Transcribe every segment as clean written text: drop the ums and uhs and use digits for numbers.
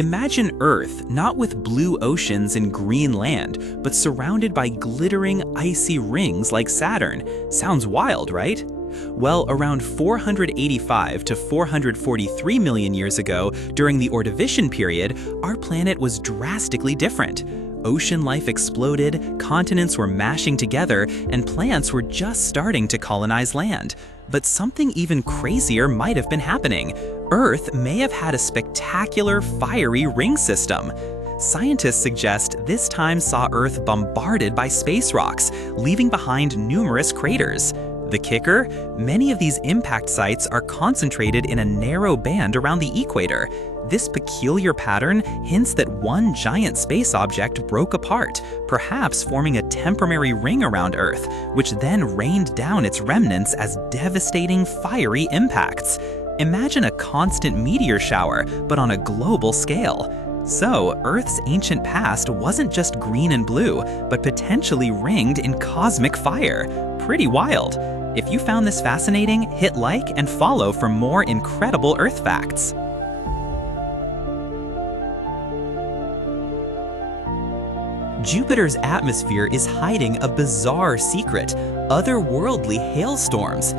Imagine Earth not with blue oceans and green land, but surrounded by glittering, icy rings like Saturn. Sounds wild, right? Well, around 485 to 443 million years ago, during the Ordovician period, our planet was drastically different. Ocean life exploded, continents were mashing together, and plants were just starting to colonize land. But something even crazier might have been happening. Earth may have had a spectacular fiery ring system. Scientists suggest this time saw Earth bombarded by space rocks, leaving behind numerous craters. The kicker? Many of these impact sites are concentrated in a narrow band around the equator. This peculiar pattern hints that one giant space object broke apart, perhaps forming a temporary ring around Earth, which then rained down its remnants as devastating fiery impacts. Imagine a constant meteor shower, but on a global scale. So, Earth's ancient past wasn't just green and blue, but potentially ringed in cosmic fire. Pretty wild. If you found this fascinating, hit like and follow for more incredible Earth facts. Jupiter's atmosphere is hiding a bizarre secret: otherworldly hailstorms.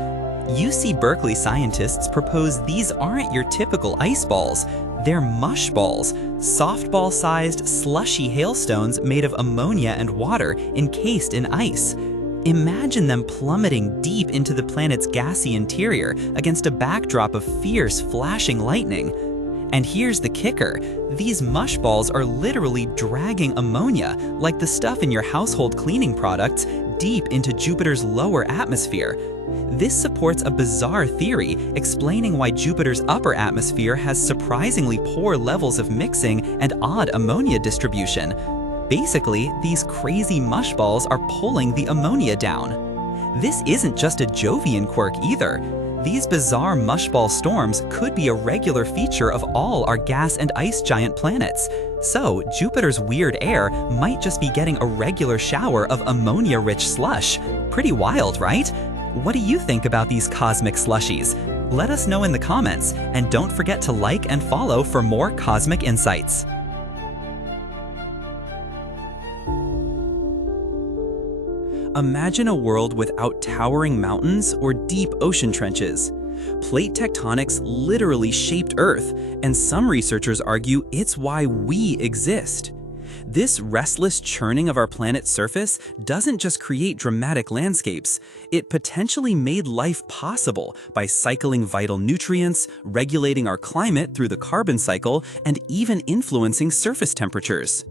UC Berkeley scientists propose these aren't your typical ice balls. They're mushballs, softball-sized, slushy hailstones made of ammonia and water encased in ice. Imagine them plummeting deep into the planet's gassy interior against a backdrop of fierce, flashing lightning. And here's the kicker: these mushballs are literally dragging ammonia, like the stuff in your household cleaning products, deep into Jupiter's lower atmosphere. This supports a bizarre theory explaining why Jupiter's upper atmosphere has surprisingly poor levels of mixing and odd ammonia distribution. Basically, these crazy mushballs are pulling the ammonia down. This isn't just a Jovian quirk either. These bizarre mushball storms could be a regular feature of all our gas and ice giant planets. So, Jupiter's weird air might just be getting a regular shower of ammonia-rich slush. Pretty wild, right? What do you think about these cosmic slushies? Let us know in the comments, and don't forget to like and follow for more cosmic insights. Imagine a world without towering mountains or deep ocean trenches. Plate tectonics literally shaped Earth, and some researchers argue it's why we exist. This restless churning of our planet's surface doesn't just create dramatic landscapes, it potentially made life possible by cycling vital nutrients, regulating our climate through the carbon cycle, and even influencing surface temperatures.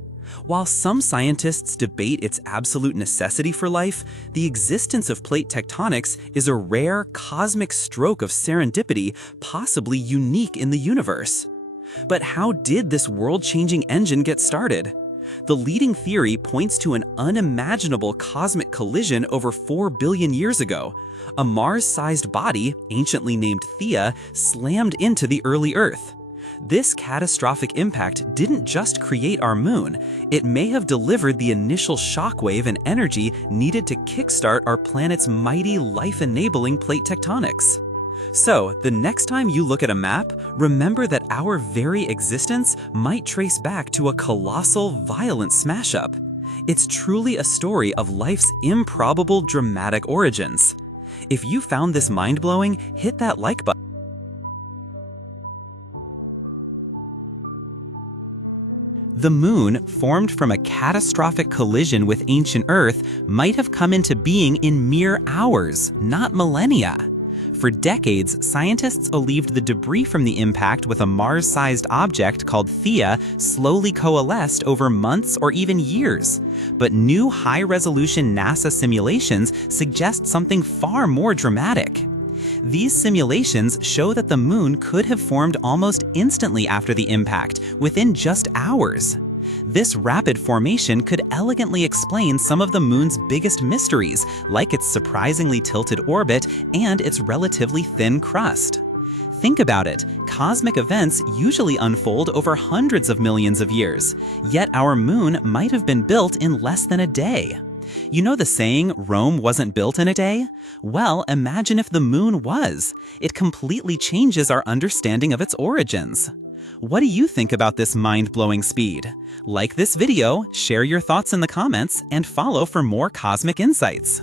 While some scientists debate its absolute necessity for life, the existence of plate tectonics is a rare cosmic stroke of serendipity, possibly unique in the universe. But how did this world-changing engine get started? The leading theory points to an unimaginable cosmic collision over 4 billion years ago. A Mars-sized body, anciently named Theia, slammed into the early Earth. This catastrophic impact didn't just create our moon, it may have delivered the initial shockwave and energy needed to kickstart our planet's mighty life-enabling plate tectonics. So, the next time you look at a map, remember that our very existence might trace back to a colossal, violent smash-up. It's truly a story of life's improbable, dramatic origins. If you found this mind-blowing, hit that like button. The moon, formed from a catastrophic collision with ancient Earth, might have come into being in mere hours, not millennia. For decades, scientists believed the debris from the impact with a Mars-sized object called Theia slowly coalesced over months or even years. But new high-resolution NASA simulations suggest something far more dramatic. These simulations show that the moon could have formed almost instantly after the impact, within just hours. This rapid formation could elegantly explain some of the moon's biggest mysteries, like its surprisingly tilted orbit and its relatively thin crust. Think about it, cosmic events usually unfold over hundreds of millions of years, yet our moon might have been built in less than a day. You know the saying, Rome wasn't built in a day? Well, imagine if the moon was. It completely changes our understanding of its origins. What do you think about this mind-blowing speed? Like this video, share your thoughts in the comments, and follow for more cosmic insights.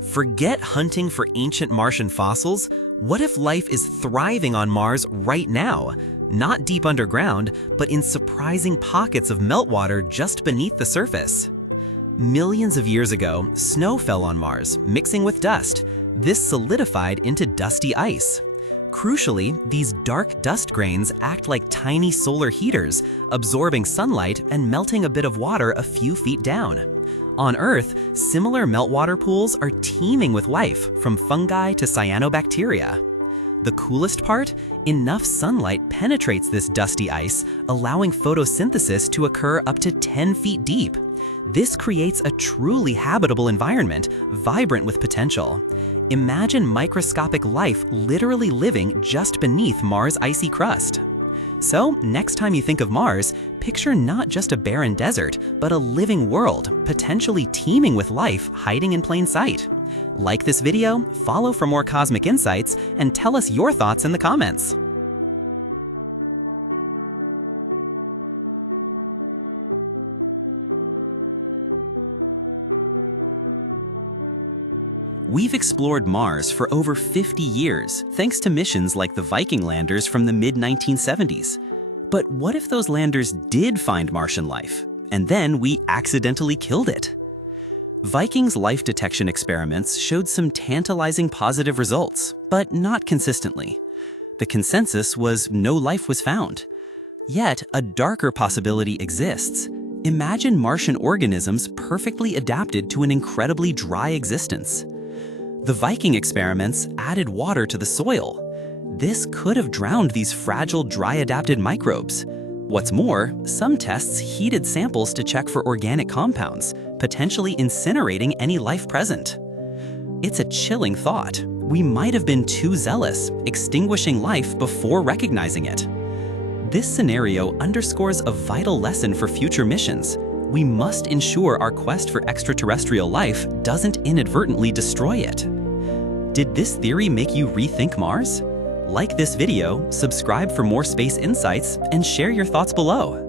Forget hunting for ancient Martian fossils. What if life is thriving on Mars right now? Not deep underground, but in surprising pockets of meltwater just beneath the surface. Millions of years ago, snow fell on Mars, mixing with dust. This solidified into dusty ice. Crucially, these dark dust grains act like tiny solar heaters, absorbing sunlight and melting a bit of water a few feet down. On Earth, similar meltwater pools are teeming with life, from fungi to cyanobacteria. The coolest part? Enough sunlight penetrates this dusty ice, allowing photosynthesis to occur up to 10 feet deep. This creates a truly habitable environment, vibrant with potential. Imagine microscopic life literally living just beneath Mars' icy crust. So, next time you think of Mars, picture not just a barren desert, but a living world, potentially teeming with life hiding in plain sight. Like this video, follow for more cosmic insights, and tell us your thoughts in the comments. We've explored Mars for over 50 years, thanks to missions like the Viking landers from the mid-1970s. But what if those landers did find Martian life, and then we accidentally killed it? Viking's life detection experiments showed some tantalizing positive results, but not consistently. The consensus was no life was found. Yet, a darker possibility exists. Imagine Martian organisms perfectly adapted to an incredibly dry existence. The Viking experiments added water to the soil. This could have drowned these fragile, dry-adapted microbes. What's more, some tests heated samples to check for organic compounds, potentially incinerating any life present. It's a chilling thought. We might have been too zealous, extinguishing life before recognizing it. This scenario underscores a vital lesson for future missions. We must ensure our quest for extraterrestrial life doesn't inadvertently destroy it. Did this theory make you rethink Mars? Like this video, subscribe for more space insights, and share your thoughts below.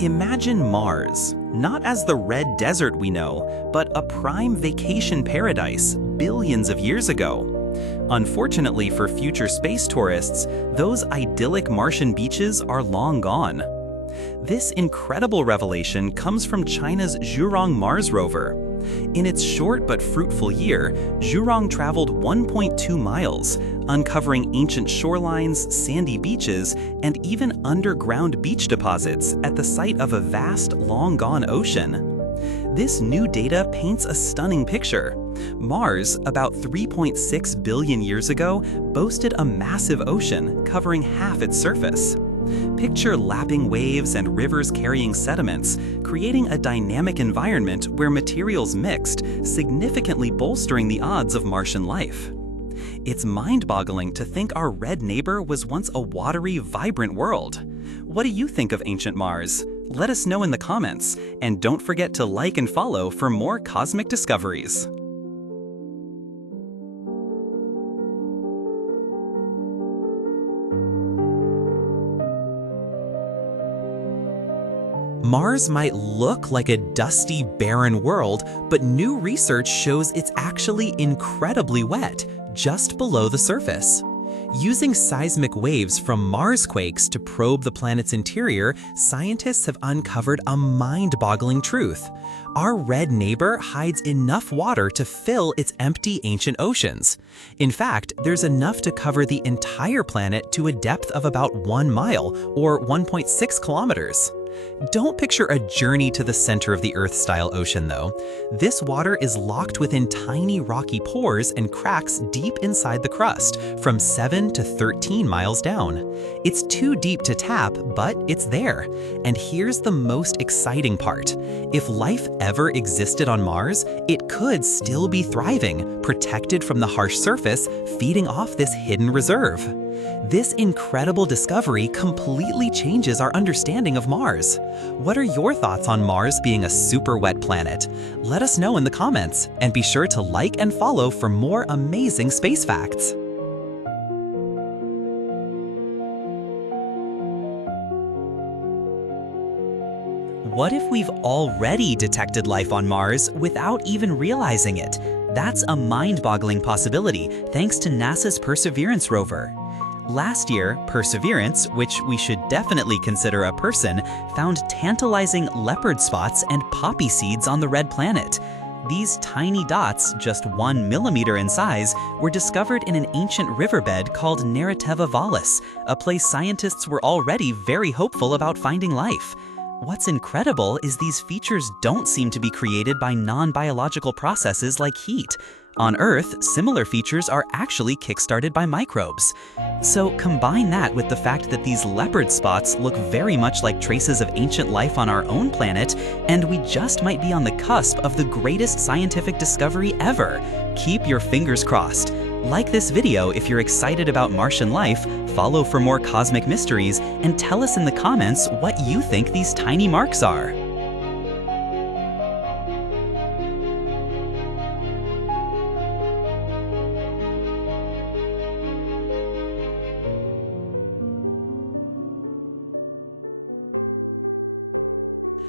Imagine Mars, not as the red desert we know, but a prime vacation paradise billions of years ago. Unfortunately for future space tourists, those idyllic Martian beaches are long gone. This incredible revelation comes from China's Zhurong Mars rover. In its short but fruitful year, Zhurong traveled 1.2 miles, uncovering ancient shorelines, sandy beaches, and even underground beach deposits at the site of a vast, long-gone ocean. This new data paints a stunning picture. Mars, about 3.6 billion years ago, boasted a massive ocean covering half its surface. Picture lapping waves and rivers carrying sediments, creating a dynamic environment where materials mixed, significantly bolstering the odds of Martian life. It's mind-boggling to think our red neighbor was once a watery, vibrant world. What do you think of ancient Mars? Let us know in the comments, and don't forget to like and follow for more cosmic discoveries. Mars might look like a dusty, barren world, but new research shows it's actually incredibly wet, just below the surface. Using seismic waves from Marsquakes to probe the planet's interior, scientists have uncovered a mind-boggling truth. Our red neighbor hides enough water to fill its empty ancient oceans. In fact, there's enough to cover the entire planet to a depth of about 1 mile, or 1.6 kilometers. Don't picture a journey to the center of the Earth-style ocean, though. This water is locked within tiny rocky pores and cracks deep inside the crust, from 7 to 13 miles down. It's too deep to tap, but it's there. And here's the most exciting part. If life ever existed on Mars, it could still be thriving, protected from the harsh surface, feeding off this hidden reserve. This incredible discovery completely changes our understanding of Mars. What are your thoughts on Mars being a super wet planet? Let us know in the comments, and be sure to like and follow for more amazing space facts. What if we've already detected life on Mars without even realizing it? That's a mind-boggling possibility thanks to NASA's Perseverance rover. Last year, Perseverance, which we should definitely consider a person, found tantalizing leopard spots and poppy seeds on the red planet. These tiny dots, just 1 millimeter in size, were discovered in an ancient riverbed called Nereteva Vallis, a place scientists were already very hopeful about finding life. What's incredible is these features don't seem to be created by non-biological processes like heat. On Earth, similar features are actually kickstarted by microbes. So combine that with the fact that these leopard spots look very much like traces of ancient life on our own planet, and we just might be on the cusp of the greatest scientific discovery ever. Keep your fingers crossed. Like this video if you're excited about Martian life, follow for more cosmic mysteries, and tell us in the comments what you think these tiny marks are.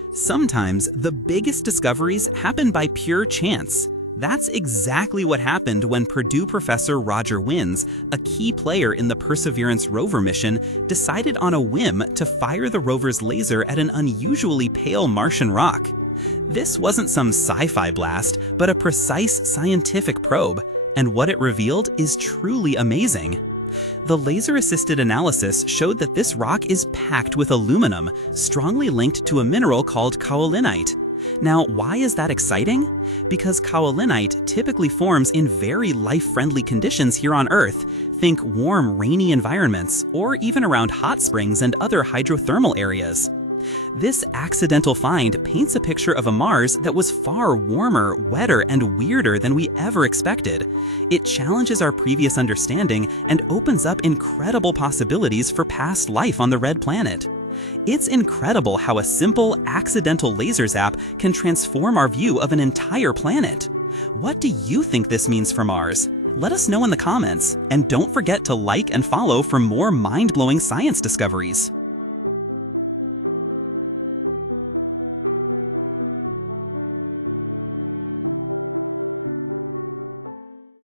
Sometimes the biggest discoveries happen by pure chance. That's exactly what happened when Purdue professor Roger Wins, a key player in the Perseverance rover mission, decided on a whim to fire the rover's laser at an unusually pale Martian rock. This wasn't some sci-fi blast, but a precise scientific probe, and what it revealed is truly amazing. The laser-assisted analysis showed that this rock is packed with aluminum, strongly linked to a mineral called kaolinite. Now, why is that exciting? Because kaolinite typically forms in very life-friendly conditions here on Earth. Think warm, rainy environments, or even around hot springs and other hydrothermal areas. This accidental find paints a picture of a Mars that was far warmer, wetter, and weirder than we ever expected. It challenges our previous understanding and opens up incredible possibilities for past life on the red planet. It's incredible how a simple, accidental laser zap can transform our view of an entire planet. What do you think this means for Mars? Let us know in the comments, and don't forget to like and follow for more mind-blowing science discoveries.